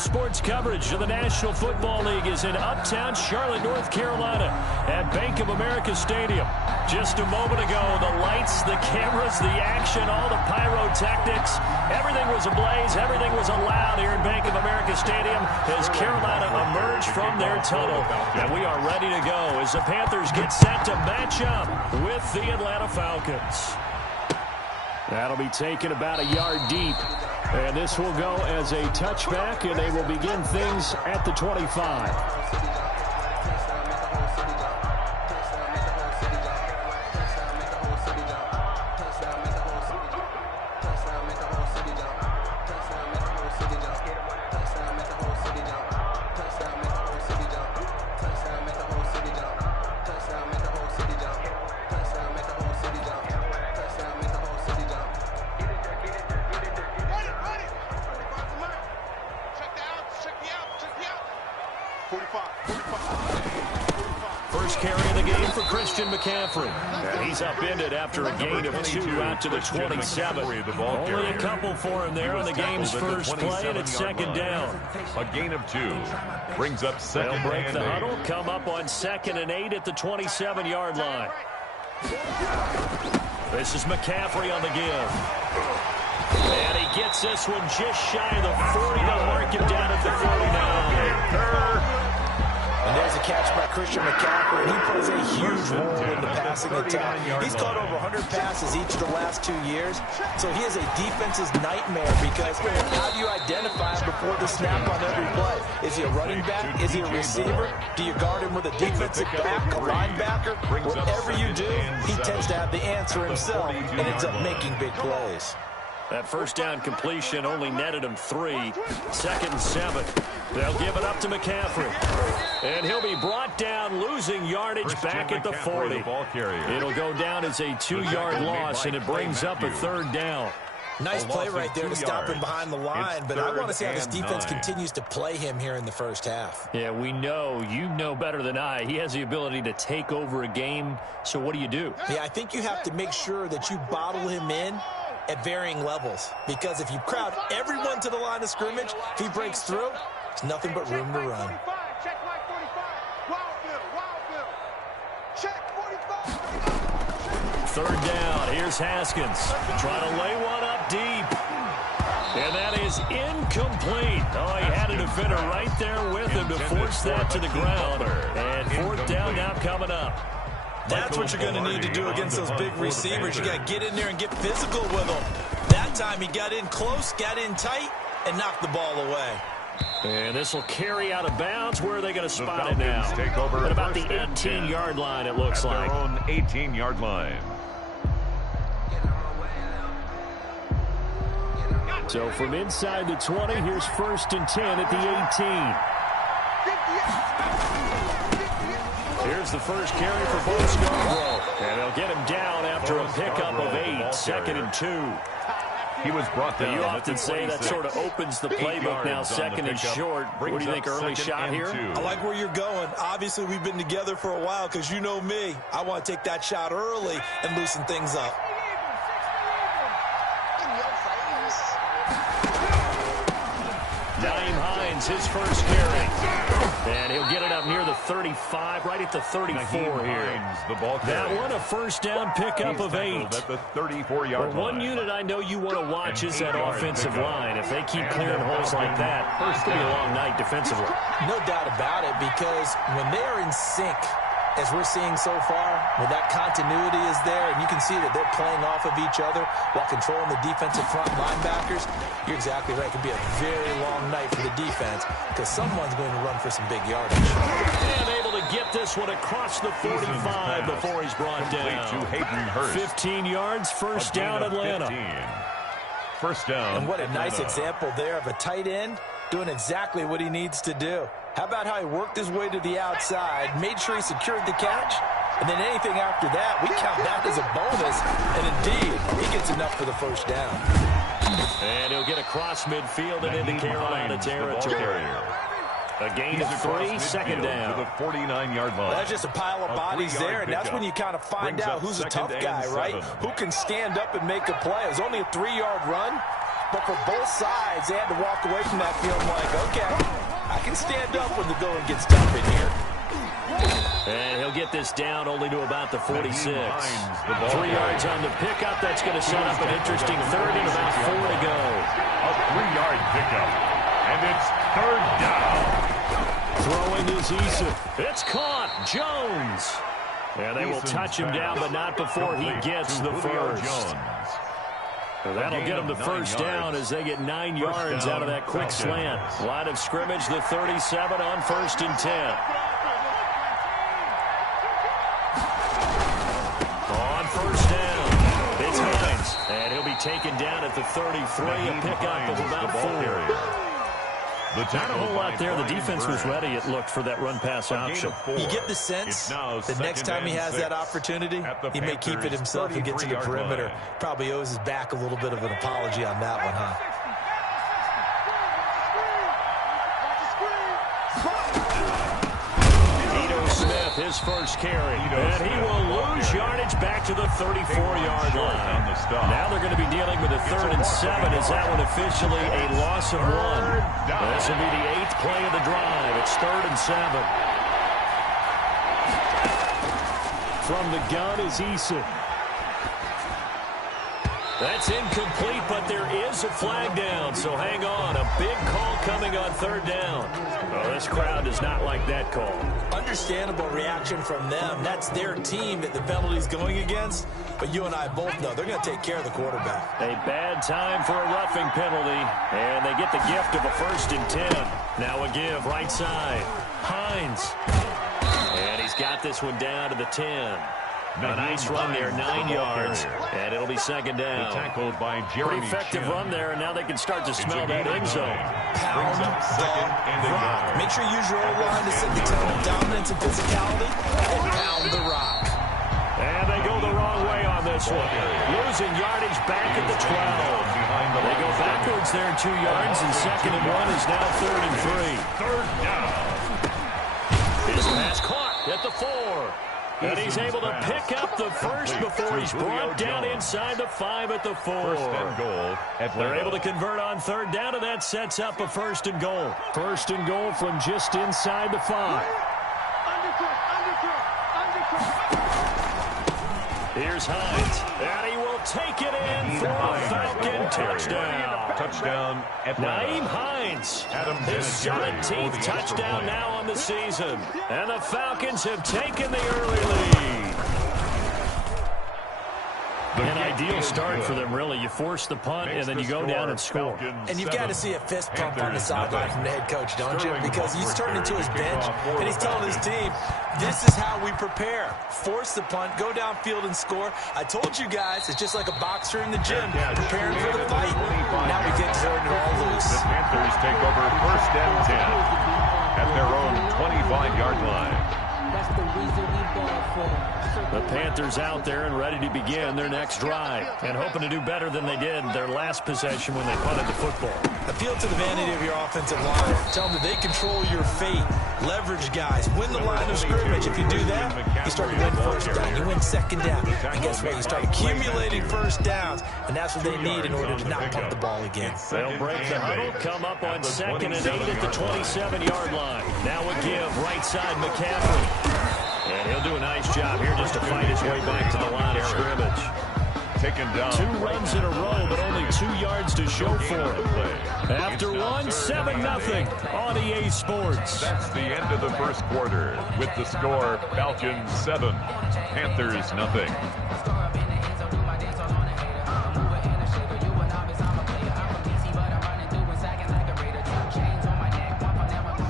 sports coverage of the National Football League is in uptown Charlotte, North Carolina at Bank of America Stadium. Just a moment ago, the lights, the cameras, the action, all the pyrotechnics, everything was ablaze, everything was allowed here at Bank of America Stadium as Carolina emerged from their tunnel. And we are ready to go as the Panthers get set to match up with the Atlanta Falcons. That'll be taken about a yard deep. And this will go as a touchback, and they will begin things at the 25. And he's upended after a gain of 2 out to the 27. Only a couple for him there on the game's first play, and it's second down. A gain of 2 brings up second. They'll break the huddle, come up on 2nd and 8 at the 27-yard line. This is McCaffrey on the give. And he gets this one just shy of the 40. They'll mark him down at the 49. And there's a catch by Christian McCaffrey. He plays a huge role in the passing attack. He's caught over 100 passes each of the last 2 years. So he is a defense's nightmare because how do you identify him before the snap on every play? Is he a running back? Is he a receiver? Do you guard him with a defensive back, a linebacker? Whatever you do, he tends to have the answer himself and ends up making big plays. That first down completion only netted him 3. 2nd and 7. They'll give it up to McCaffrey. And he'll be brought down, losing yardage back at the 40. It'll go down as a 2-yard loss, and it brings up a 3rd down. Nice play right there to stop him behind the line, but I want to see how this defense continues to play him here in the first half. Yeah, we know. You know better than I. He has the ability to take over a game, so what do you do? Yeah, I think you have to make sure that you bottle him in at varying levels, because if you crowd everyone to the line of scrimmage, if he breaks through, there's nothing but room to run. Third down. Here's Haskins trying to lay one up deep. And that is incomplete. Oh, he had a defender right there with him to force that to the ground. And 4th down now coming up. That's what you're going to need to do against those big receivers. You got to get in there and get physical with them. That time he got in close, got in tight, and knocked the ball away. And this will carry out of bounds. Where are they going to spot it now? Take over at about the 18-yard line, it looks like. Their own 18-yard line. So from inside the 20, here's 1st and 10 at the 18. Here's the first carry for Bo Scarborough. And they'll get him down after a pickup of 8, 2nd and 2. He was brought down. You often say that sort of opens the playbook now, 2nd and short. What do you think, early shot here? I like where you're going. Obviously, we've been together for a while because you know me. I want to take that shot early and loosen things up. His first carry. And he'll get it up near the 35, right at the 34 here. That one, a first down pickup of 8. At the 34-yard line. One unit I know you want to watch is that offensive line. If they keep clearing holes like that, it's going to be a long night defensively. No doubt about it, because when they are in sync, as we're seeing so far, when that continuity is there, and you can see that they're playing off of each other while controlling the defensive front linebackers, you're exactly right. It could be a very long night for the defense because someone's going to run for some big yardage. And able to get this one across the 45 before he's brought down. 15 yards, first down, Atlanta. First down. And what a nice example there of a tight end doing exactly what he needs to do. How about how he worked his way to the outside, made sure he secured the catch, and then anything after that, we count that as a bonus. And indeed, he gets enough for the first down. And he'll get across midfield and into Carolina territory. A gain of 3, second down. To the 49-yard line. That's just a pile of bodies there, and that's when you kind of find out who's a tough guy, right? Who can stand up and make a play. It was only a 3-yard run, But for both sides, they had to walk away from that feeling like, okay, I can stand up when the going gets tough in here. And he'll get this down only to about the 46. 3 yards on the pickup. That's going to set up an interesting third and about 4 to go. A 3-yard pickup. And it's third down. Throwing is Issa. It's caught. Jones. And they will touch him down, but not before he gets the first. That'll get them the first down as they get 9 yards out of that quick slant. Line of scrimmage, the 37 on 1st and 10. On first down, it's Hines. And he'll be taken down at the 33, a pickup of about 4. Not a whole lot there. The defense was ready, it looked, for that run-pass option. You get the sense that next time he has that opportunity, he may keep it himself and get to the perimeter. Probably owes his back a little bit of an apology on that one, huh? His first carry, and he will lose yardage back to the 34-yard line. Now they're going to be dealing with a 3rd and 7. Is that one officially a loss of 1? This will be the 8th play of the drive. It's 3rd and 7. From the gun is Issa. That's incomplete, but there is a flag down, so hang on. A big call coming on 3rd down. Oh, this crowd does not like that call. Understandable reaction from them. That's their team that the penalty's going against, but you and I both know they're going to take care of the quarterback. A bad time for a roughing penalty, and they get the gift of a 1st and 10. Now a give right side. Hines. And he's got this one down to the 10. A nice run there, 9 yards, and it'll be 2nd down. Tackled by Pretty effective run there, and now they can start to smell that end zone. Pound, rock. Make sure you use your O-line to set the tone of dominance and physicality, and pound the rock. And they go the wrong way on this one. Losing yardage back at the 12. They go backwards there 2 yards, and 2nd and 1 is now 3rd and 3. Third down. His pass caught at the 4. And he's able to pick up the first before he's brought down inside the 5 at the 4. First and goal. They're able to convert on 3rd down, and that sets up a 1st and goal. 1st and goal from just inside the 5. Here's Hines, and he will take it in for a Falcon touchdown. Touchdown, Nyheim Hines, his 17th touchdown now on the season. And the Falcons have taken the early lead. An ideal start for them, really. You force the punt, and then you go down and score. And you've got to see a fist pump on the sideline from the head coach, don't you? Because he's turned into his bench, and he's telling his team, this is how we prepare. Force the punt, go downfield and score. I told you guys, it's just like a boxer in the gym, preparing for the fight. Now we get turning it all loose. The Panthers take over 1st and 10 at their own 25-yard line. That's the reason we ball for. The Panthers out there and ready to begin their next drive, and hoping to do better than they did their last possession when they punted the football. Appeal to the vanity of your offensive line. Tell them that they control your fate. Leverage guys. Win the line of scrimmage. If you do that, you start to win 1st down. You win 2nd down. And guess what? You start accumulating 1st downs, and that's what they need in order to not pump the ball again. They'll break the huddle, come up on 2nd and 8 at the 27-yard line. Now a give right side McCaffrey. And he'll do a nice job here just to fight his way back to the line of scrimmage. Taken down. 2 runs in a row, but only 2 yards to show for it. After one, 7-0 on EA Sports. That's the end of the first quarter with the score Falcons 7, Panthers 0.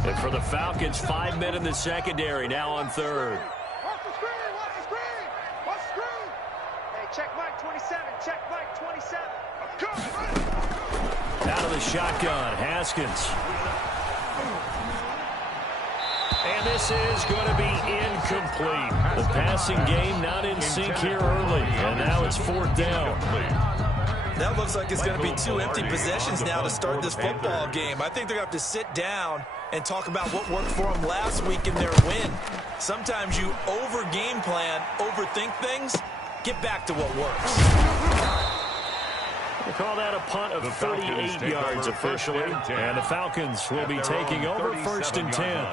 And for the Falcons, 5 men in the secondary, now on 3rd. Watch the screen, watch the screen, watch the screen. Hey, check Mike 27, check Mike 27. Out of the shotgun, Haskins. And this is going to be incomplete. The passing game not in sync here early, and now it's 4th down. That looks like it's going to be 2 empty possessions now to start this football game. I think they're going to have to sit down and talk about what worked for them last week in their win. Sometimes you over-game plan, overthink things, get back to what works. We'll call that a punt of 38 yards officially. And the Falcons will be taking over 1st and 10.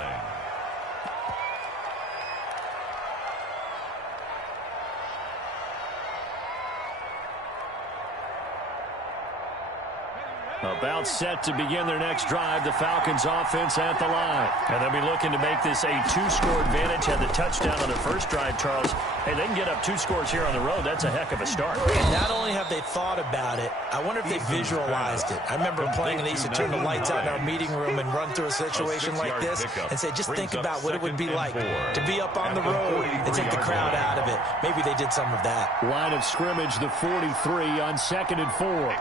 About set to begin their next drive, the Falcons offense at the line. And they'll be looking to make this a 2-score advantage. Had the touchdown on their first drive, Charles. Hey, they can get up 2 scores here on the road. That's a heck of a start. And not only have they thought about it, I wonder if they visualized it. I remember playing and they used to turn the lights out in our meeting room and run through a situation like this and say, just think about what it would be like to be up on the road and take the crowd out of it. Maybe they did some of that. Line of scrimmage, the 43 on 2nd and 4.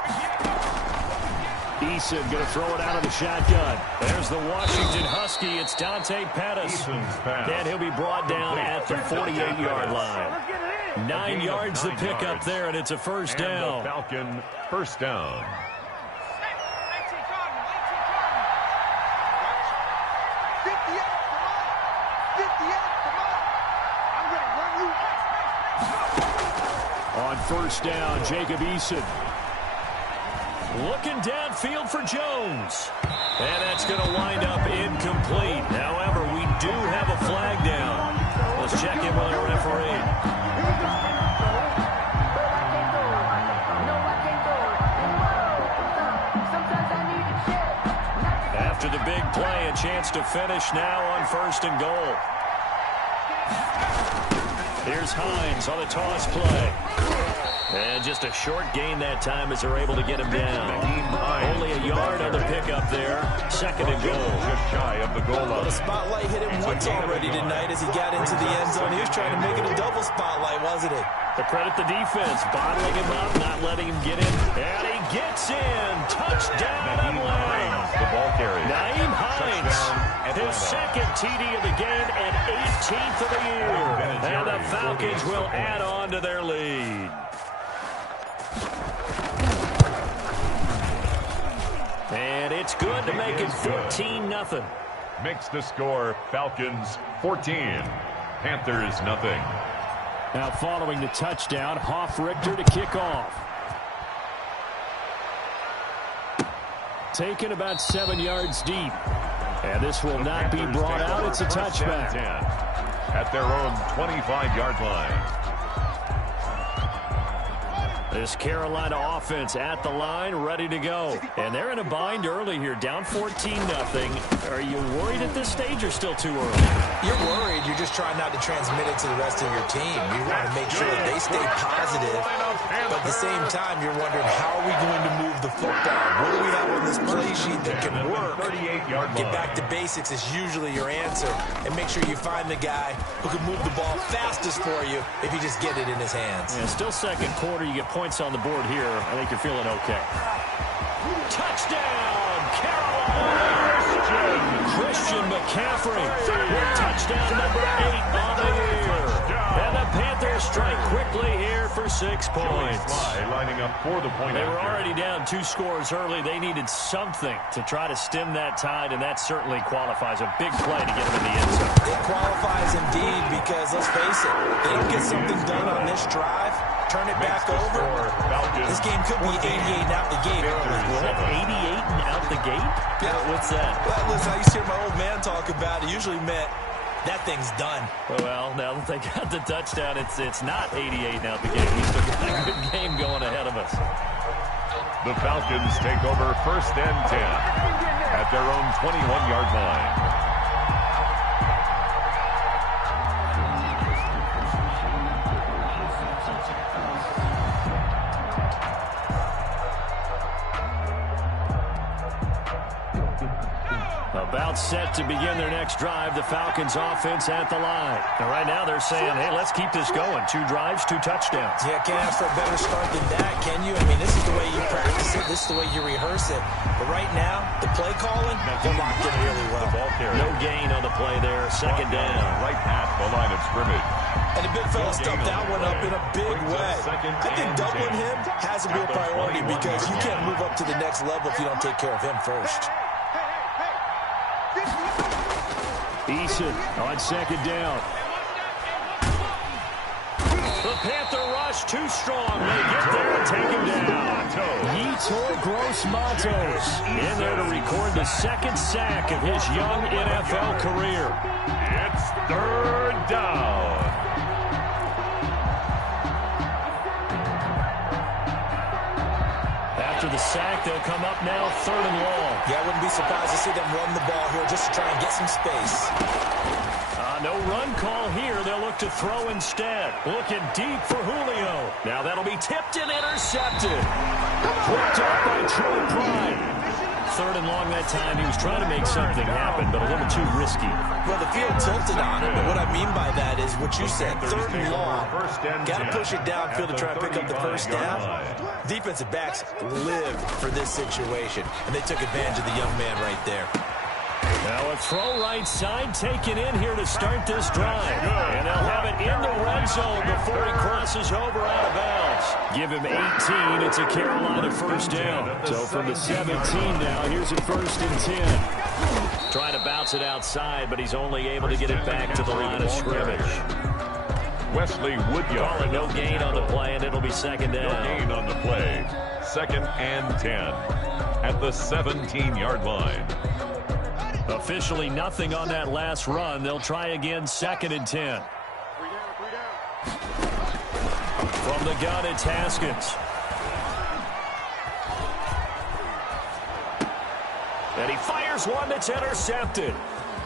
Eason going to throw it out of the shotgun. There's the Washington Husky. It's Dante Pettis. And he'll be brought down at the 48-yard line. 9 yards the pickup there, and it's a first down. The Falcon first down. On first down, Jacob Eason. Looking downfield for Jones. And that's going to wind up incomplete. However, we do have a flag down. Let's check in with our referee. After the big play, a chance to finish now on 1st and goal. Here's Hines on the toss play. And just a short gain that time as they're able to get him down. Only a yard on the pickup there. 2nd and goal. Just shy of the goal line. The spotlight hit him once already tonight as he got into the end zone. He was trying to make it a double spotlight, wasn't it? To credit the defense, bottling him up, not letting him get in. And he gets in. Touchdown Atlanta. The ball carrier. Nyheim Hines. His 2nd TD of the game and 18th of the year. And the Falcons will add on to their lead. And it's good to make it 14-0. Makes the score Falcons 14, Panthers nothing. Now following the touchdown, Hoff-Richter to kick off. Taken about 7 yards deep. And this will not be brought out. It's a touchback. At their own 25-yard line. This Carolina offense at the line, ready to go. And they're in a bind early here, down 14-0. Are you worried at this stage or still too early? You're worried. You're just trying not to transmit it to the rest of your team. You want to make sure that they stay positive. But at the same time, you're wondering, how are we going to move the football? What do we have on this play sheet that can work? Get back to basics is usually your answer. And make sure you find the guy who can move the ball fastest for you if you just get it in his hands. Yeah, still 2nd quarter. You get points on the board here. I think you're feeling okay. Touchdown, Carolina! Christian McCaffrey with touchdown number 8 on the year. And the Panthers strike quickly here for 6 points. Lining up for the point. They were already down 2 scores early. They needed something to try to stem that tide, and that certainly qualifies. A big play to get them in the end zone. It qualifies indeed because, let's face it, they didn't get something done on this drive. Turn it back over. This game could be 88 and out the gate early. What, 88 and out the gate? Yeah. What's that? Well, listen, I used to hear my old man talk about it. Usually meant that thing's done. Well, now that they got the touchdown, it's not 88 and out the gate. We still got a good game going ahead of us. The Falcons take over 1st and 10 at their own 21-yard line. About set to begin their next drive, the Falcons offense at the line. And right now they're saying, hey, let's keep this going. 2 drives, 2 touchdowns. Yeah, can't ask for a better start than that, can you? I mean, this is the way you practice it. This is the way you rehearse it. But right now, the play calling, they're locked in really well. No gain on the play there. 2nd down. Right at the line of scrimmage. And the big fella stuffed that one up in a big way. I think doubling him has a real priority because you can't move up to the next level if you don't take care of him first. Eason on 2nd down. The Panther rush too strong. They get there and take him down. Yetur Gross-Matos in there to record the second sack of his young NFL career. It's third down. After the sack, they'll come up now third and long. Yeah, I wouldn't be surprised to see them run the ball here just to try and get some space. No run call here. They'll look to throw instead. Looking deep for Julio. Now that'll be tipped and intercepted. Picked up by Troy Pride. Third and long that time. He was trying to make something happen, but a little too risky. Well, the field tilted on him, but what I mean by that is what you said. Third and long. Got to push it downfield to try and pick up the first down. Defensive backs lived for this situation, and they took advantage of the young man right there. Now a throw right side taken in here to start this drive. And they'll have it in the red zone before he crosses over out of bounds. Give him 18. It's a Carolina first down. So from the 17 now, here's a 1st and 10. Trying to bounce it outside, but he's only able to get it back to the line of scrimmage. Wesley Woodyard. Calling no gain on the play, and it'll be second down. No gain on the play. 2nd and 10 at the 17-yard line. Officially nothing on that last run. They'll try again 2nd and 10. From the gun, it's Haskins. And he fires one that's intercepted.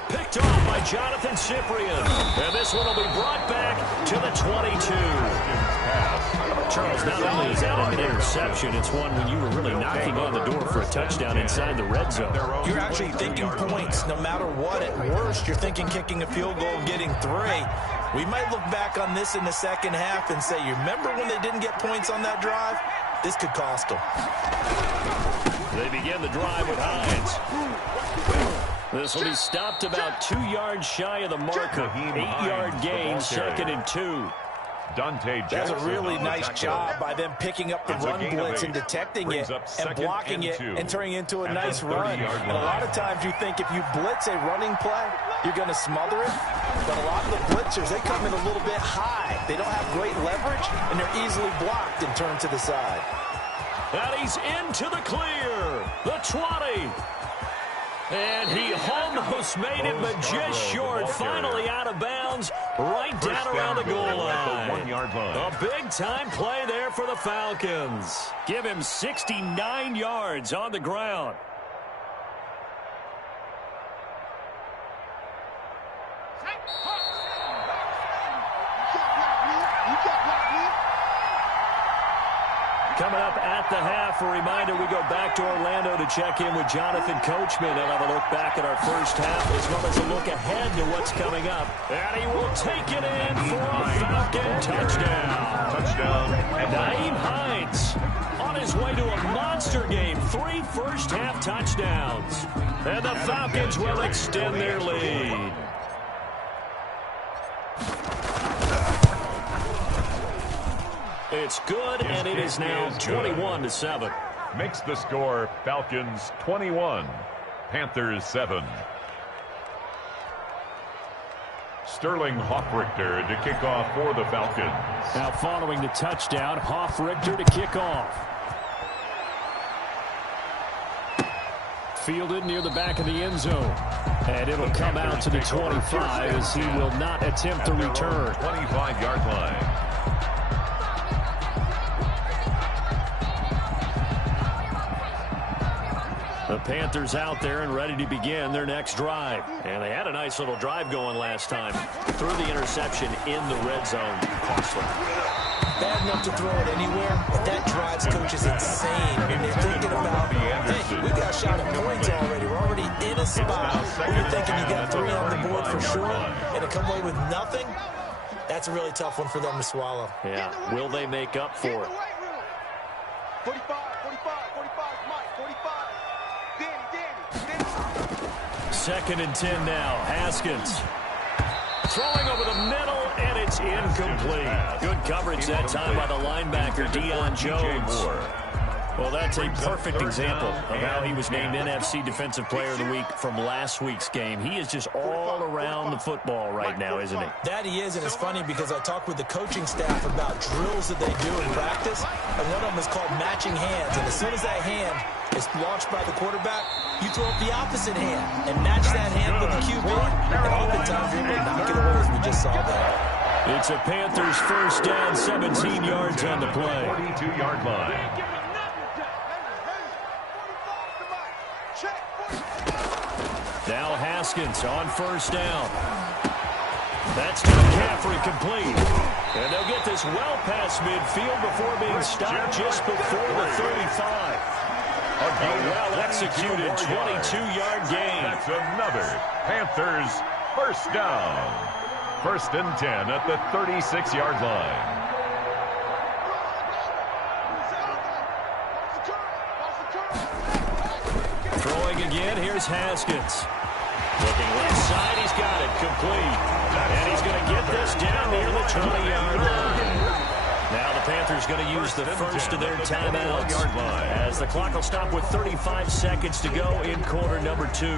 Picked off by Jonathan Cyprien. And this one will be brought back to the 22. Charles, not only is that an interception, it's one when you were really knocking on the door for a touchdown inside the red zone. You're actually thinking points no matter what. At worst, you're thinking kicking a field goal and getting 3. We might look back on this in the second half and say, you remember when they didn't get points on that drive? This could cost them. They begin the drive with Hines. This will be stopped about 2 yards shy of the marker. 8-yard gain, 2nd and 2. That's a really nice job by them picking up the run blitz and detecting it and blocking it and turning it into a nice run. And a lot of times you think if you blitz a running play, you're going to smother it. But a lot of the blitzers, they come in a little bit high. They don't have great leverage, and they're easily blocked and turned to the side. And he's into the clear. The 20. And he almost made it, but just short. Finally out of bounds, right down around the goal line. A big-time play there for the Falcons. Give him 69 yards on the ground. Coming up at the half, a reminder, we go back to Orlando to check in with Jonathan Coachman. He'll have a look back at our first half as well as a look ahead to what's coming up. And he will take it in for a Falcon touchdown. Nyheim Hines on his way to a monster game. 3 first-half touchdowns. And the Falcons will extend their lead. It's good, and it is now 21-7. Makes the score Falcons 21, Panthers 7. Sterling Hoffrichter to kick off for the Falcons. Now following the touchdown, Hoffrichter to kick off. Fielded near the back of the end zone. And it'll come out to the 25 as he will not attempt to return. 25-yard line. The Panthers out there and ready to begin their next drive. And they had a nice little drive going last time. Threw the interception in the red zone. Costly. Bad enough to throw it anywhere, but that drives coaches insane. I mean, they're thinking about, hey, we got a shot at points already. We're already in a spot where you're thinking you got 3 on the board for sure, and to come away with nothing, that's a really tough one for them to swallow. Yeah, will they make up for it? 45, 45, 45, Mike, 45. Danny. 2nd and 10 now. Haskins throwing over the middle, and it's incomplete. Good coverage that time by the linebacker, Deion Jones. Well, that's a perfect example of how he was named NFC Defensive Player of the Week from last week's game. He is just all around the football right now, isn't he? That he is, and it's funny because I talked with the coaching staff about drills that they do in practice, and one of them is called matching hands. And as soon as that hand is launched by the quarterback, you throw up the opposite hand and match that hand with the QB, and oftentimes you're able to knock it away, as we just saw there. It's a Panthers first down, 17 yards on the play. 42-yard line. Now Haskins on first down. That's to McCaffrey, complete. And they'll get this well past midfield before being stopped just before the 35. A well-executed 22-yard gain. That's another Panthers first down. First and 10 at the 36-yard line. Throwing again, here's Haskins. Looking left side, he's got it, complete. And he's going to get this down near the 20-yard line. Now the Panthers going to use the first of their timeouts as the clock will stop with 35 seconds to go in quarter number 2.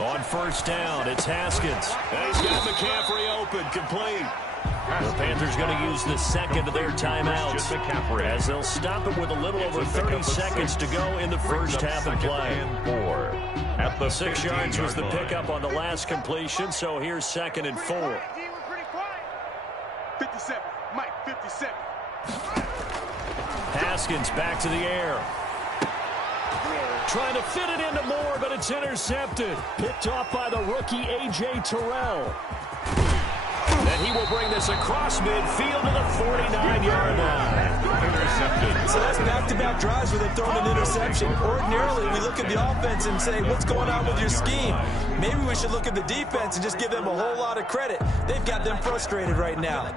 On first down, it's Haskins. And he's got McCaffrey open, complete. The Panthers going to use the second of their timeouts as they'll stop it with a little over 30 seconds to go in the first half of play. 6 yards was the pickup on the last completion, so here's 2nd and 4. 57, Mike, 57. Haskins back to the air. Trying to fit it into Moore, but it's intercepted. Picked off by the rookie A.J. Terrell. And he will bring this across midfield to the 49-yard line. Intercepted. So that's back-to-back drives where they've thrown an interception. Ordinarily, we look at the offense and say, what's going on with your scheme? Maybe we should look at the defense and just give them a whole lot of credit. They've got them frustrated right now.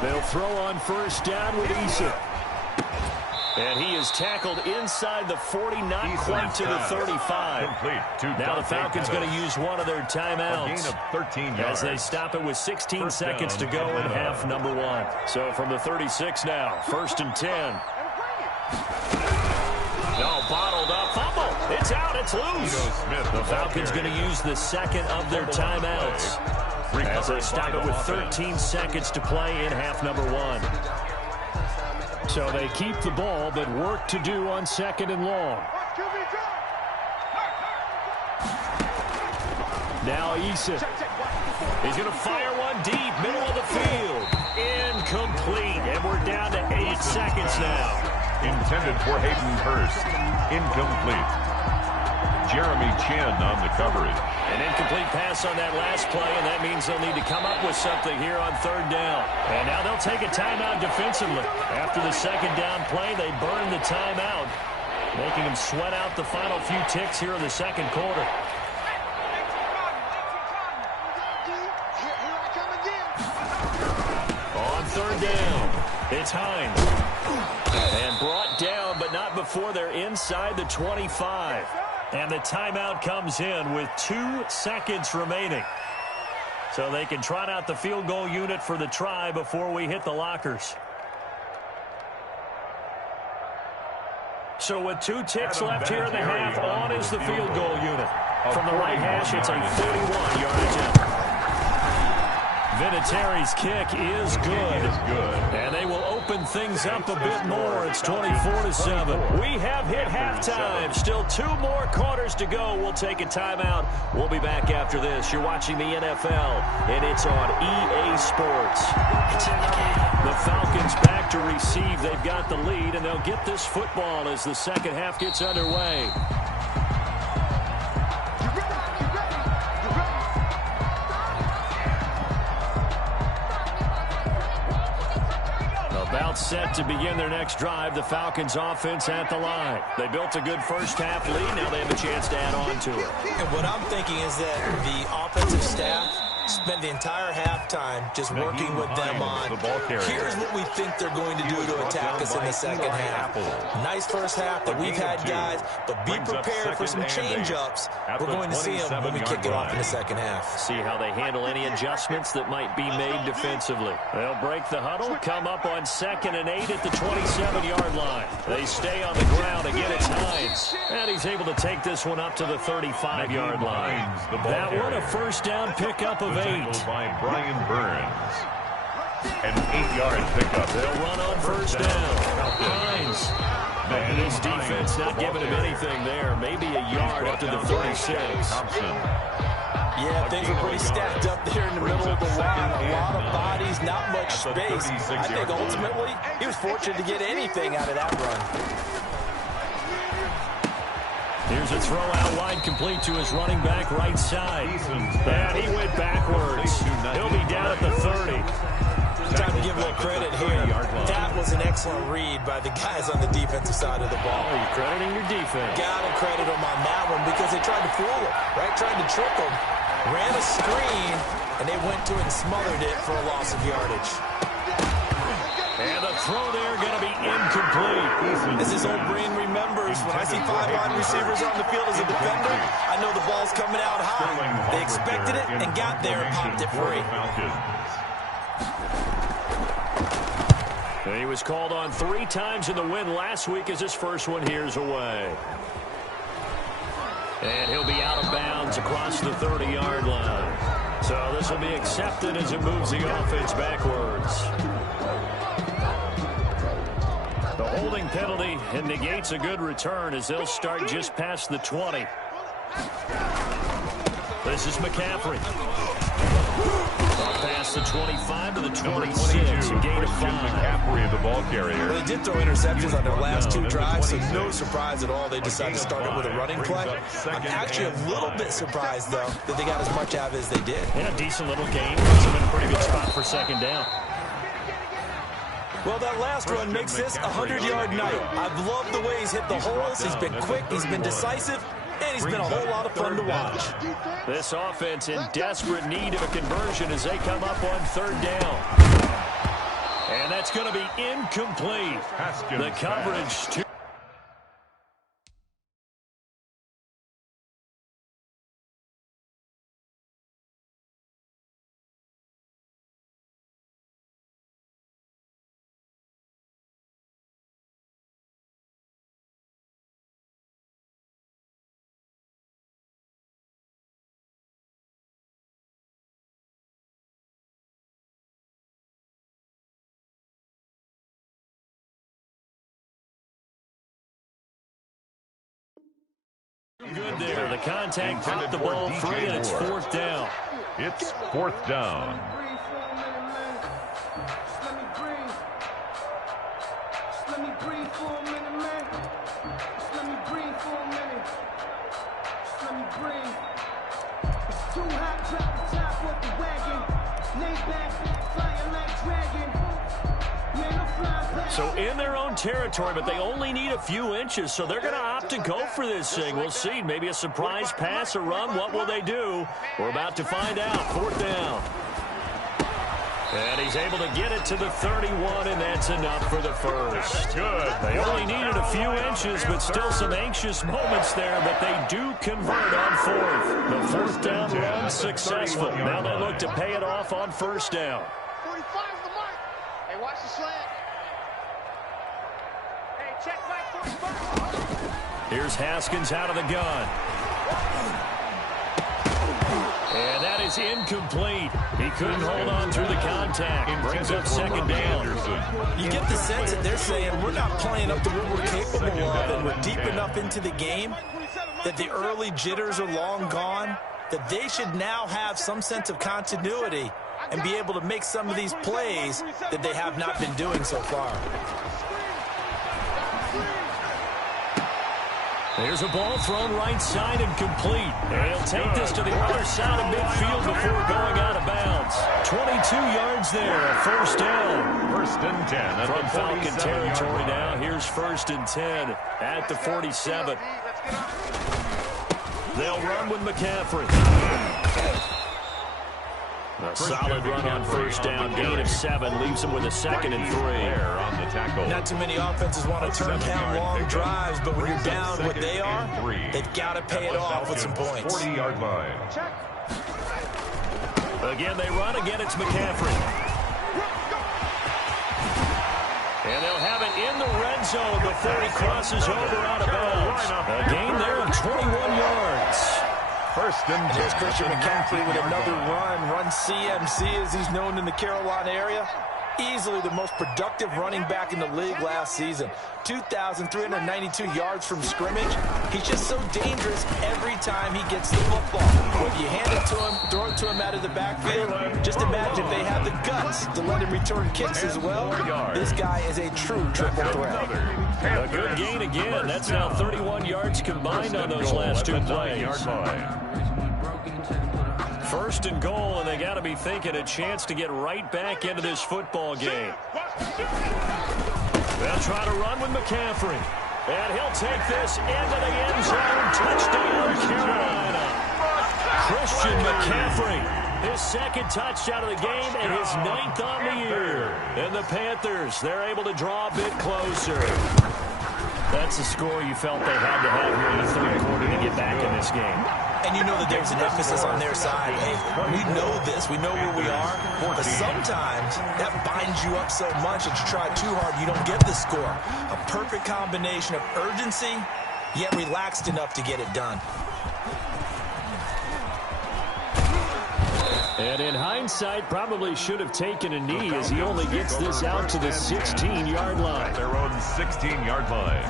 They'll throw on first down with Eason. And he is tackled inside the 40, not quite to the 35. Now the Falcons going to use one of their timeouts as they stop it with 16 seconds to go in half number 1. So from the 36 now, 1st and 10. No, bottled up, fumble. It's out, it's loose. The Falcons going to use the second of their timeouts as they stop it with 13 seconds to play in half number 1. So they keep the ball, but work to do on 2nd and long. Now Eason. He's going to fire one deep, middle of the field. Incomplete, and we're down to 8 seconds now. Intended for Hayden Hurst. Incomplete. Jeremy Chin on the coverage. An incomplete pass on that last play, and that means they'll need to come up with something here on 3rd down. And now they'll take a timeout defensively. After the 2nd down play, they burn the timeout, making them sweat out the final few ticks here in the 2nd quarter. On 3rd down, it's Hines. And brought down, but not before they're inside the 25. And the timeout comes in with 2 seconds remaining. So they can trot out the field goal unit for the try before we hit the lockers. So with 2 ticks left here in the half, on is the field goal unit. From the right hash, it's a 41-yard attempt. Vinatieri's kick is good. And they will open things up a bit more. It's 24-7. We have hit halftime. Still 2 more quarters to go. We'll take a timeout. We'll be back after this. You're watching the NFL, and it's on EA Sports. The Falcons back to receive. They've got the lead, and they'll get this football as the 2nd half gets underway. About set to begin their next drive, the Falcons offense at the line. They built a good first-half lead. Now they have a chance to add on to it. And what I'm thinking is that the offensive staff spent the entire halftime just working with them on, here's what we think they're going to do to attack us in the second half. Nice first half that we've had, guys, but be prepared for some change-ups. We're going to see them when we kick it off in the second half. See how they handle any adjustments that might be made defensively. They'll break the huddle, come up on 2nd and 8 at the 27-yard line. They stay on the ground. Again, it's Hines. And he's able to take this one up to the 35-yard line. That one a first down pickup of 8. By Brian Burns. An 8-yard pickup. They'll run on first down. Hines. And this defense not giving him anything there. Maybe a yard up to the 36. Yeah, things are pretty stacked up there in the middle of the line. A lot of bodies, not much space. I think ultimately he was fortunate to get anything out of that run. Here's a throw out wide, complete to his running back right side. And he went backwards. He'll be down at the 30. Time to give a little credit here. That was an excellent read by the guys on the defensive side of the ball. Oh, you're crediting your defense. Got to credit them on that one because they tried to fool him, right? Tried to trick him. Ran a screen, and they went to and smothered it for a loss of yardage. And the throw there going to be incomplete. As his old brain remembers, when I see 5 wide receivers on the field as a defender, I know the ball's coming out high. They expected it and got there and popped it free. He was called on 3 times in the win last week as his first one here's away. And he'll be out of bounds across the 30-yard line. So this will be accepted as it moves the offense backwards. The holding penalty and negates a good return as they'll start just past the 20. This is McCaffrey. Past the 25 to the 26. A gain of 5. McCaffrey, the ball carrier. Well, they did throw interceptions on their last 2 drives, so no surprise at all they decided to start it with a running play. I'm actually a little bit surprised, though, that they got as much out of it as they did. Yeah, decent little game. Puts them in a pretty good spot for second down. Well, that last run makes this a 100-yard night. I've loved the way he's hit the holes. He's been quick. He's been decisive. And he's been a whole lot of fun to watch. This offense in desperate need of a conversion as they come up on 3rd down. And that's going to be incomplete. The coverage to... Good there. The contact popped the ball free, and it's 4th down. It's 4th down. Let me breathe for a minute, man. Let me breathe for a minute. Let me breathe. It's too hot, drop the top off the wagon. Lay back, flying like dragon. Man, I'm flying back. So in their own territory, but they only need a few inches, so they're going to opt to go for this thing. We'll see. Maybe a surprise pass, a run. What will they do? We're about to find out. 4th down. And he's able to get it to the 31, and that's enough for the first. Good. They only needed a few inches, but still some anxious moments there, but they do convert on 4th. The 4th down run successful. Now they look to pay it off on 1st down. 45's the mark. Hey, watch the slant. Hey, check back 45. Here's Haskins out of the gun. And that is incomplete. He couldn't hold on through the contact. Brings up 2nd down. You get the sense that they're saying we're not playing up to what we're capable of, and we're deep enough into the game that the early jitters are long gone, that they should now have some sense of continuity and be able to make some of these plays that they have not been doing so far. There's a ball thrown right side and complete. And he'll take this to the other side of midfield before going out of bounds. 22 2 yards there, a first down. First and 10 From Falcon territory line. now. Here's first and 10 at the 47. They'll run with McCaffrey. A solid run on first down, gain of 7, leaves them with a 2nd and 3. On the tackle. Not too many offenses want to turn down long drives, but when you're down what they are, they've got to pay it off with some points. 40-yard line. Again, they run. Again, it's McCaffrey. And they'll have it in the red zone before he crosses over out of bounds. A gain there of 21 yards. First and 10. There's Christian McCaffrey with another run CMC as he's known in the Carolina area. Easily the most productive running back in the league last season. 2,392 yards from scrimmage. He's just so dangerous every time he gets the football. Whether you hand it to him, throw it to him out of the backfield, just imagine if they have the guts to let him return kicks as well. This guy is a true triple threat. A good gain again. That's now 31 yards combined on those last 2 plays. First and goal, and they got to be thinking a chance to get right back into this football game. They'll try to run with McCaffrey. And he'll take this into the end zone. Touchdown, Carolina. Christian McCaffrey, his 2nd touchdown of the game and his 9th on the year. And the Panthers, they're able to draw a bit closer. That's the score you felt they had to have here in the 3rd quarter to get back in this game. And you know that there's an emphasis on their side. Hey, we know this. We know where we are. But sometimes that binds you up so much that you try too hard, you don't get the score. A perfect combination of urgency, yet relaxed enough to get it done. And in hindsight, probably should have taken a knee as he only gets this out to the 16-yard line. Their own 16-yard line.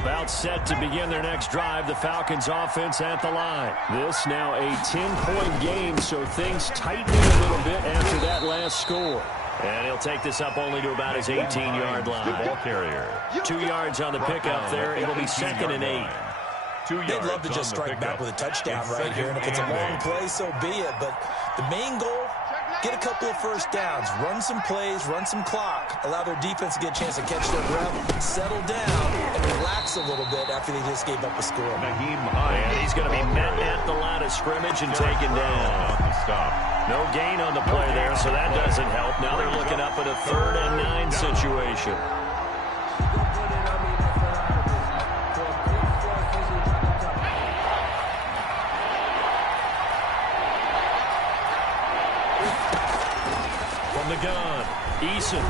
About set to begin their next drive, the Falcons offense at the line. This now a 10-point game, so things tightening a little bit after that last score. And he'll take this up only to about his 18-yard line. Ball carrier. 2 yards on the pickup there. It'll be 2nd and 8. They'd love to just strike back with a touchdown right here, and if it's a long play, so be it. But the main goal, get a couple of first downs, run some plays, run some clock, allow their defense to get a chance to catch their breath, settle down, and relax a little bit after they just gave up a score. And he's going to be met at the line of scrimmage and taken down. No gain on the play there, so that doesn't help. Now they're looking up at a 3rd and 9 situation. The gun, Eason.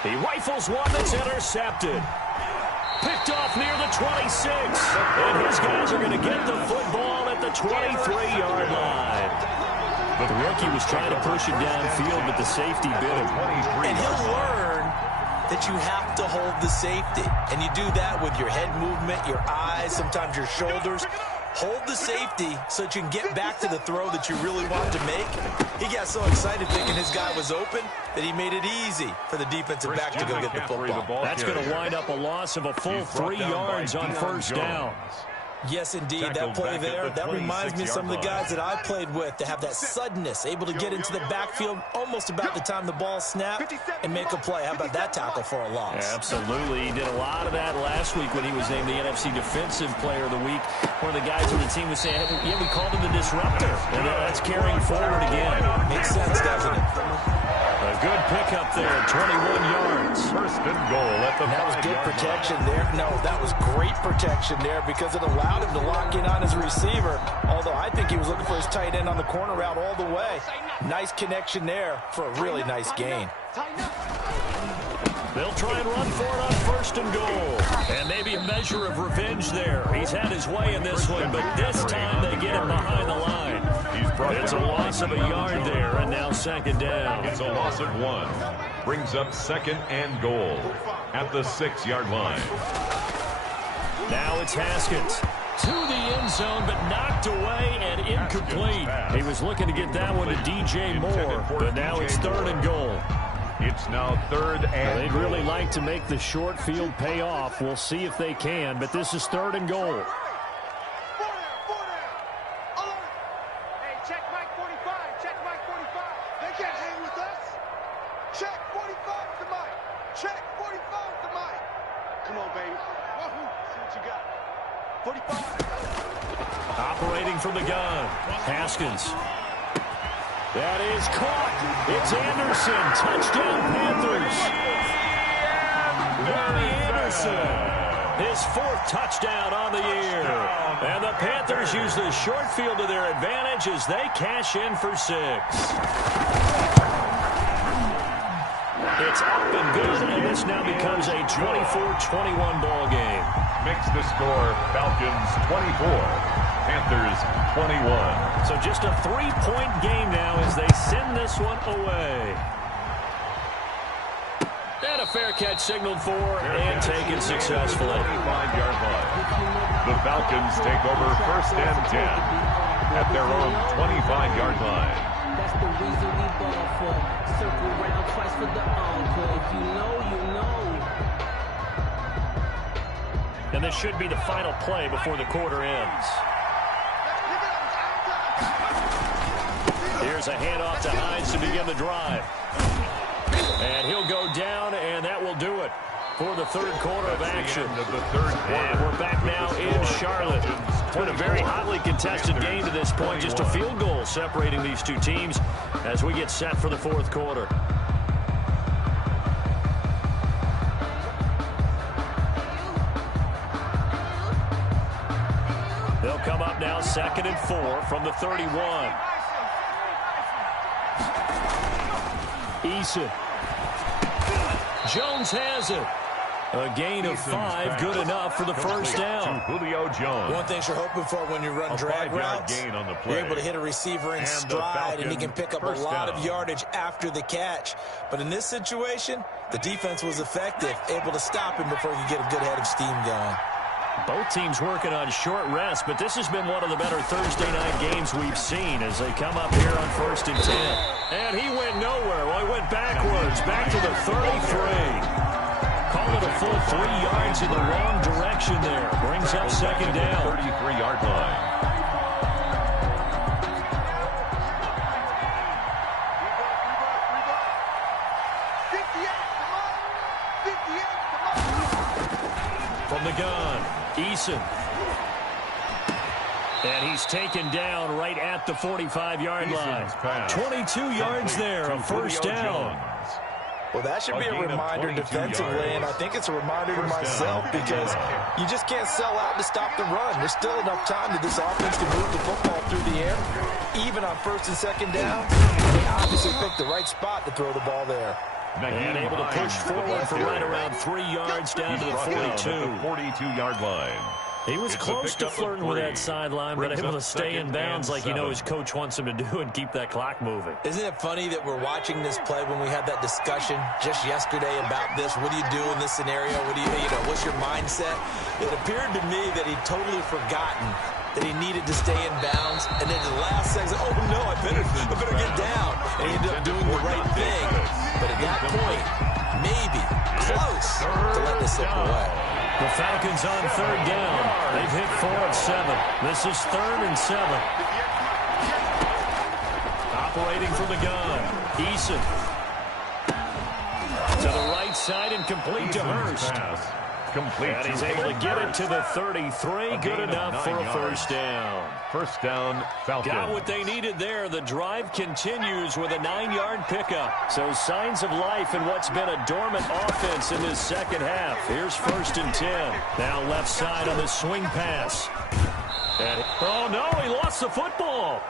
He rifles one that's intercepted. Picked off near the 26. And his guys are going to get the football at the 23-yard line. The rookie was trying to push it downfield, but the safety bit him. And he'll learn that you have to hold the safety. And you do that with your head movement, your eyes, sometimes your shoulders. Hold the safety so that you can get back to the throw that you really want to make. He got so excited thinking his guy was open that he made it easy for the defensive back to go get the football. That's going to wind up a loss of a full 3 yards on first down. Yes, indeed. That play there, that reminds me of some of the guys that I played with to have that suddenness, able to get into the backfield almost about the time the ball snapped and make a play. How about that tackle for a loss? Yeah, absolutely. He did a lot of that last week when he was named the NFC Defensive Player of the Week. One of the guys on the team was saying, hey, yeah, we called him the disruptor. And that's carrying forward again. Makes sense, doesn't it? A good pickup there, 21 yards. First and goal at the 5-yard line. That was good protection there. No, that was great protection there because it allowed him to lock in on his receiver. Although I think he was looking for his tight end on the corner route all the way. Nice connection there for a really nice gain. They'll try and run for it on first and goal. And maybe a measure of revenge there. He's had his way in this one, but this time they get him behind the line. It's a loss of a yard there, and now 2nd down. It's a loss of 1. Brings up 2nd and goal at the 6-yard line. Now it's Haskins to the end zone, but knocked away and incomplete. He was looking to get that one to DJ Moore, but now it's 3rd and goal. It's now 3rd and They'd really like to make the short field pay off. We'll see if they can, but this is 3rd and goal. Check 45 is the mic. Check 45 is the mic. Come on, baby. See what you got. 45. Operating from the gun. Haskins. That is caught. It's Anderson. Touchdown, Panthers. Robbie Anderson. His 4th touchdown on the year. And the Panthers use the short field to their advantage as they cash in for 6. It's up and good, and this now becomes a 24-21 ball game. Makes the score Falcons 24, Panthers 21. So just a 3-point game now as they send this one away. And a fair catch signaled for and taken successfully. 25-yard line. The Falcons take over 1st and 10 at their own 25-yard line. That's the reason we ball for. Circle round twice for the encore. If you know, you know. And this should be the final play before the quarter ends. Here's a handoff to Hines to begin the drive. And he'll go down, and that will do it for the 3rd quarter of action. And we're back now in Charlotte. Been a very hotly contested game to this point. Just a field goal separating these two teams as we get set for the 4th quarter. They'll come up now 2nd and 4 from the 31. Eason. Jones has it. A gain of 5, good enough for the 1st down. Julio Jones. One thing you're hoping for when you run drag routes, gain on the play. you're able to hit a receiver in stride, and he can pick up a lot of yardage after the catch. But in this situation, the defense was effective, able to stop him before he could get a good head of steam going. Both teams working on short rest, but this has been one of the better Thursday night games we've seen as they come up here on 1st and 10. And he went nowhere. Well, he went backwards, back to the 33. Call it a full 3 yards in the wrong direction there. Brings up 2nd down. 33-yard line. From the gun, Eason. And he's taken down right at the 45-yard line. 22 yards there, a 1st down. Well, that should be a reminder defensively, and I think it's a reminder to myself because you just can't sell out to stop the run. There's still enough time that this offense can move the football through the air. Even on 1st and 2nd down, they obviously picked the right spot to throw the ball there. And able to push forward for right around 3 yards down to the 42. 42-yard line. He was close to flirting with that sideline, but able to stay in bounds like his coach wants him to do and keep that clock moving. Isn't it funny that we're watching this play when we had that discussion just yesterday about this? What do you do in this scenario? What do you what's your mindset? It appeared to me that he'd totally forgotten that he needed to stay in bounds, and then the last second, oh no, I better get down. And he ended up doing the right thing. But at that point, maybe close to let this slip away. The Falcons on 3rd down. They've hit 4 of 7. This is 3rd and 7. Operating from the gun, Eason. To the right side and complete to Hurst. And he's able to get it to the 33. Good enough for a 1st down. 1st down, Falcons. Got what they needed there. The drive continues with a 9-yard pickup. So signs of life in what's been a dormant offense in this 2nd half. Here's 1st and 10. Now left side on the swing pass. And, oh no, he lost the football.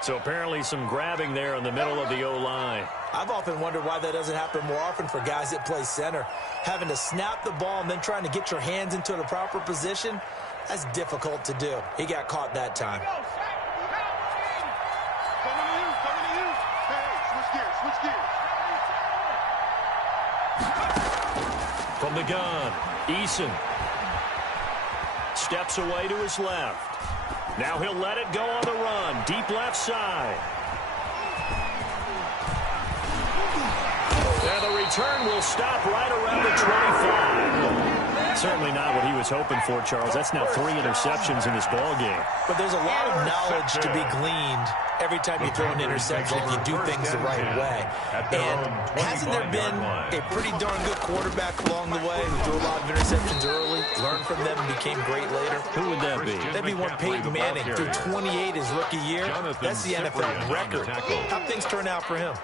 So apparently some grabbing there in the middle of the O-line. I've often wondered why that doesn't happen more often for guys that play center. Having to snap the ball and then trying to get your hands into the proper position, that's difficult to do. He got caught that time. From the gun, Eason. Steps away to his left. Now he'll let it go on the run. Deep left side. And the return will stop right around the 25. Certainly not what he was hoping for, Charles. That's now 3 interceptions in this ball game. But there's a lot of knowledge to be gleaned every time you throw an interception if you do things the right way. And hasn't there been a pretty darn good quarterback along the way who threw a lot of interceptions early, learned from them, and became great later? Who would that be? That'd be one Peyton Manning. Threw 28 his rookie year. That's the NFL record. How things turn out for him?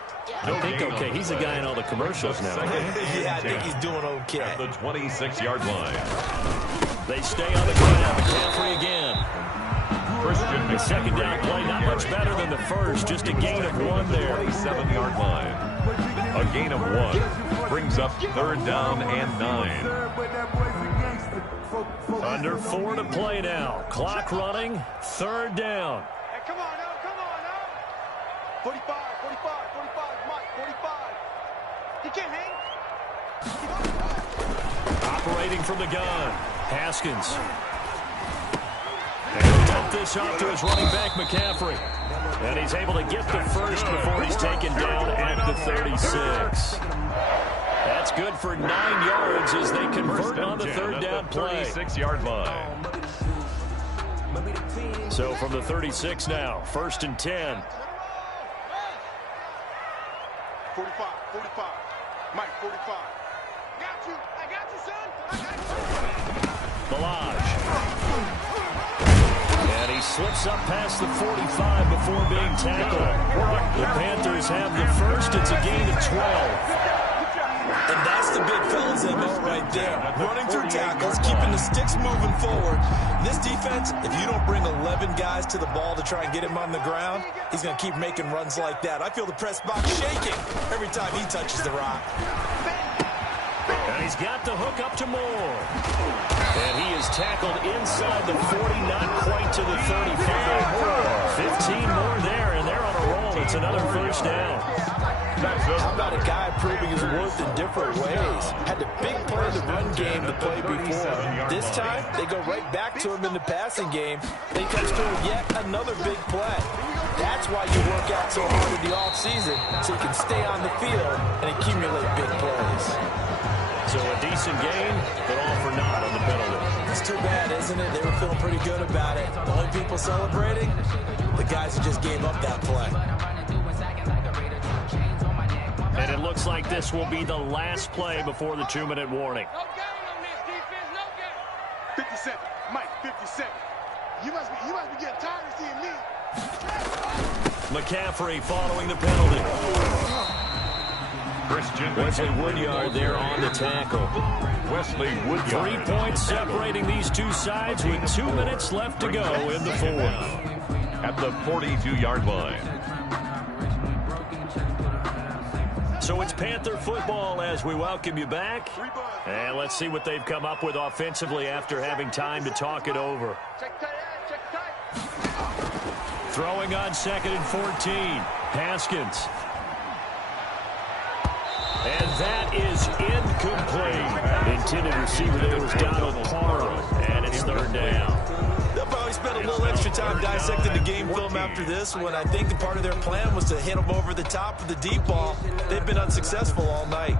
I think okay. He's a guy in all the commercials now. Yeah, I think he's doing okay. At the 26-yard line. They stay on the ground. McCaffrey again. Christian The second down play, not much better than the first. Just a gain of 1 there. 27-yard line. A gain of 1 brings up 3rd down and 9. Under 4 to play now. Clock running. 3rd down. Hey, come on now, come on now. 45, 45, Mike, 45. He can't hang. Operating from the gun. Haskins. And he'll dump this off to his running back, McCaffrey. And he's able to get the first before he's taken down at the 36. That's good for 9 yards as they convert on the 3rd down play. 36-yard line. So from the 36 now, 1st and 10. 45, 45. Mike, 45. I got you, son. I got you. Balaj. And he slips up past the 45 before being tackled. The Panthers have the first. It's a gain of 12. And that's the big fella's MO right there. Running through tackles, keeping the sticks moving forward. This defense, if you don't bring 11 guys to the ball to try and get him on the ground, he's going to keep making runs like that. I feel the press box shaking every time he touches the rock. And he's got the hook up to Moore. And he is tackled inside the 40, not quite to the 35. 15 more there, and they're on a roll. It's another first down. How about a guy proving his worth in different ways? Had the big play in the run game to play before. This time, they go right back to him in the passing game. They comes through yet another big play. That's why you work out so hard in the offseason, so you can stay on the field and accumulate big plays. So a decent gain, but all for naught on the penalty. It's too bad, isn't it? They were feeling pretty good about it. The only people celebrating, the guys who just gave up that play. And it looks like this will be the last play before the 2-minute warning. No gain on this defense, no gain. 57, Mike, 57. You must be getting tired of seeing me. McCaffrey following the penalty. Christian Wesley Woodyard there on the tackle. Wesley Woodyard. 3 points separating these two sides with 2 minutes left to go in the 4th. At the 42-yard line. So it's Panther football as we welcome you back. And let's see what they've come up with offensively after having time to talk it over. Check tight. Throwing on 2nd and 14. Haskins. And that is incomplete. Intended receiver there was Donald Parham. And it's 3rd down. They'll probably spend a little extra time dissecting the game film after this one. I think part of their plan was to hit them over the top of the deep ball. They've been unsuccessful all night.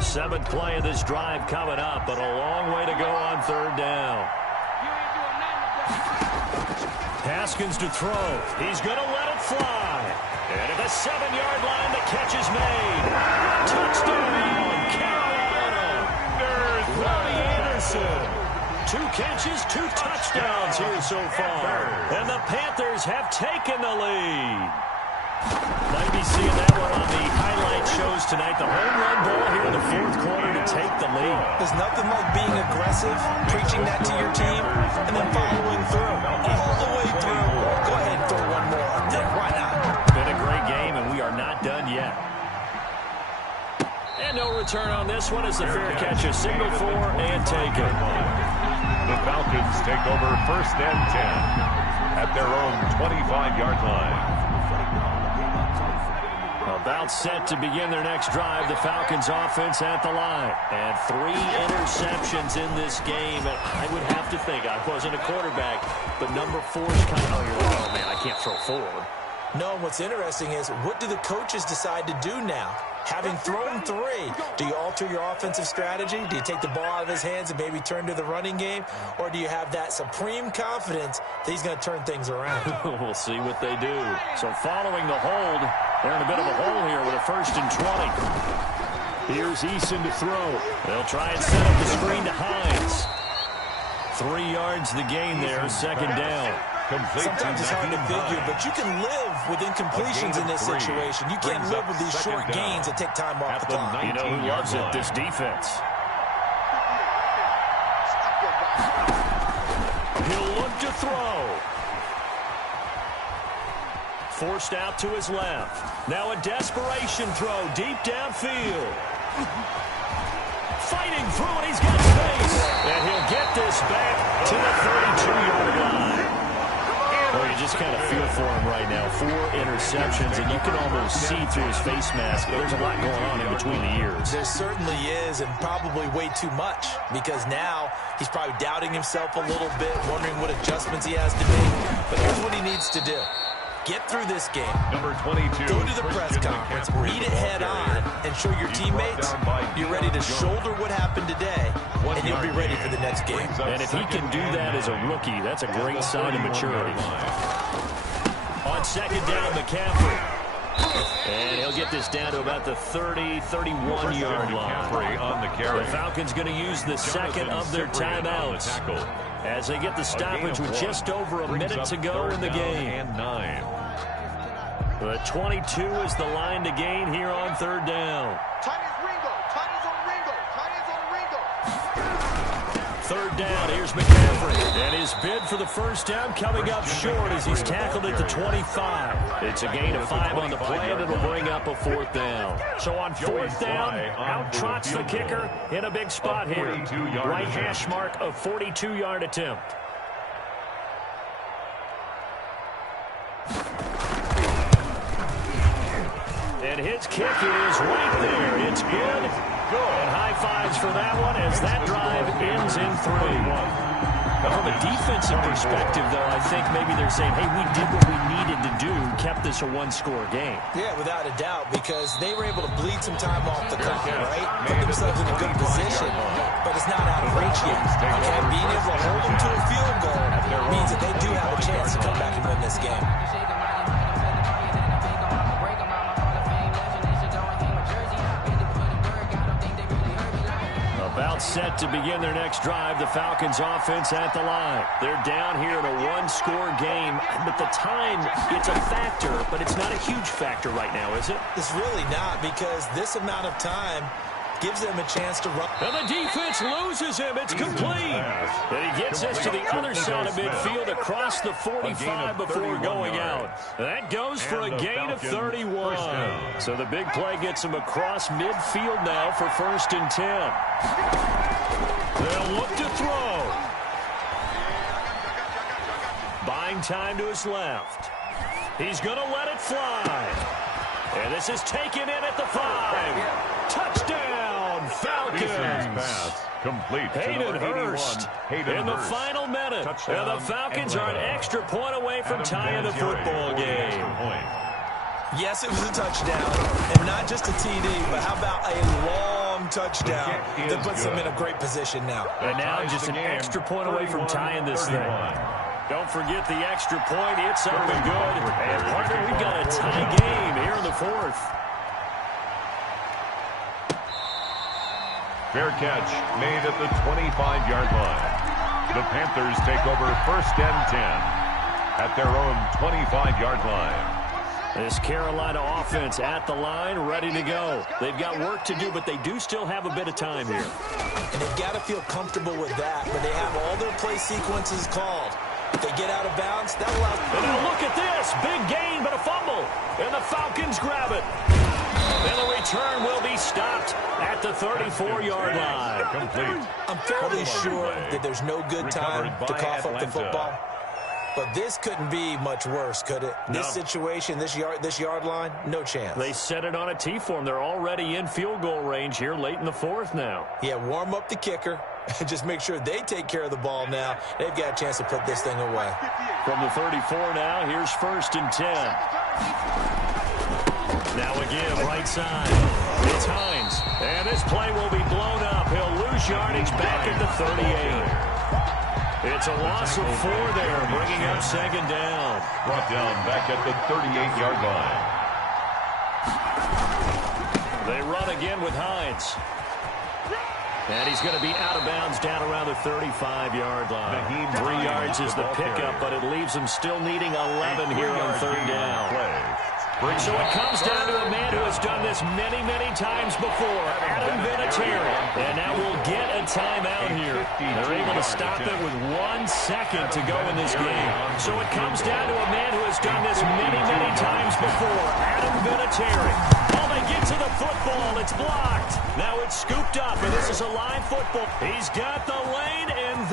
7th play of this drive coming up, but a long way to go on 3rd down. Haskins to throw. He's going to let it fly. And at the 7-yard line, the catch is made. Touchdown, Carolina. Robbie Anderson. 2 catches, 2 touchdowns here so far. And the Panthers have taken the lead. Might be seeing that one on the highlight shows tonight. The home run ball here in the 4th quarter to take the lead. There's nothing like being aggressive, preaching that to your team, and then following through. All the way through. Go ahead and throw one more. Why not? Been a great game, and we are not done yet. And no return on this one as the fair catch is signaled for and taken. The Falcons take over 1st and 10 at their own 25-yard line. About set to begin their next drive, the Falcons offense at the line. And 3 interceptions in this game. And I would have to think, I wasn't a quarterback, but number 4 is kind of, oh, man, I can't throw 4. No, and what's interesting is, what do the coaches decide to do now? Having thrown 3, do you alter your offensive strategy? Do you take the ball out of his hands and maybe turn to the running game? Or do you have that supreme confidence that he's going to turn things around? We'll see what they do. So following the hold, they're in a bit of a hole here with a 1st and 20. Here's Eason to throw. They'll try and set up the screen to Hines. 3 yards the gain there, 2nd down. Sometimes it's hard to figure, but you can live with incompletions in this situation. You can't live with these short gains that take time off the clock. You know who loves it? This defense. He'll look to throw. Forced out to his left. Now a desperation throw deep downfield. Fighting through it, he's got space. And he'll get this back to the 32-yard line. Well, you just kind of feel for him right now. 4 interceptions, and you can almost see through his face mask. There's a lot going on in between the ears. There certainly is, and probably way too much, because now he's probably doubting himself a little bit, wondering what adjustments he has to make. But here's what he needs to do. Get through this game. Number 22. Go to the press conference, meet it head on, and show your teammates you're ready to shoulder what happened today, and you'll be ready for the next game. And if he can do that as a rookie, that's a great sign of maturity. On 2nd down, McCaffrey. And he'll get this down to about the 30, 31-yard line. On the carry. The Falcons going to use the 2nd of their timeouts as they get the stoppage with just over a minute to go in the game. The 22 is the line to gain here on 3rd down. 3rd down, here's McCaffrey. And his bid for the 1st down coming up short as he's tackled at the 25. It's a gain of 5 on the play, and it'll bring up a 4th down. So on 4th down, out trots the kicker in a big spot here. Right hash mark, a 42-yard attempt. And his kick is right there. It's good. And high fives for that one as that drive ends in 3. From a defensive perspective, though, I think maybe they're saying, hey, we did what we needed to do, kept this a 1-score game. Yeah, without a doubt, because they were able to bleed some time off the clock, right? Put themselves in a good position, but it's not out of reach yet. Okay, being able to hold them to a field goal means that they do have a chance to come back and win this game. About set to begin their next drive, the Falcons offense at the line. They're down here in a 1-score game, but the time, it's a factor, but it's not a huge factor right now, is it? It's really not, because this amount of time gives them a chance to run. And the defense loses him. It's complete. And he gets us to the other side of midfield across the 45 before going out. That goes for a gain of 31. So the big play gets him across midfield now for 1st and 10. They'll look to throw. Buying time to his left. He's going to let it fly. And this is taken in at the 5. Touchdown, Falcons. Pass complete. Hayden Hurst in the final minute. And the Falcons are an extra point away from tying the football game. Yes, it was a touchdown, and not just a TD, but how about a long touchdown that puts them in a great position now. And now just an extra point away from tying this thing. Don't forget the extra point. It's up and good. And partner, we've got a tie game here in the 4th. Fair catch made at the 25-yard line. The Panthers take over 1st and 10 at their own 25-yard line. This Carolina offense at the line, ready to go. They've got work to do, but they do still have a bit of time here. And they've got to feel comfortable with that, but they have all their play sequences called. If they get out of bounds, that will allow... And now look at this. Big gain, but a fumble. And the Falcons grab it. And the return will be stopped at the 34-yard line. Complete. I'm fairly sure that there's no good time to cough up the football. But this couldn't be much worse, could it? No. This situation, this yard line, no chance. They set it on a T-form. They're already in field goal range here late in the 4th now. Yeah, warm up the kicker. Just make sure they take care of the ball now. They've got a chance to put this thing away. From the 34 now, here's 1st and 10. Now again, right side. It's Hines. And this play will be blown up. He'll lose yardage back at the 38. It's a loss of 4 there, bringing up second down. Brought down back at the 38-yard line. They run again with Hines. And he's going to be out of bounds down around the 35-yard line. 3 yards is the pickup, but it leaves him still needing 11 here on third down. So it comes down to a man who has done this many, many times before, Adam Vinatieri. And now we'll get a timeout here. They're able to stop it with 1 second to go in this game. So it comes down to a man who has done this many, many times before, Adam Vinatieri. Oh, they get to the football. It's blocked. Now it's scooped up, and this is a live football. He's got the lane, and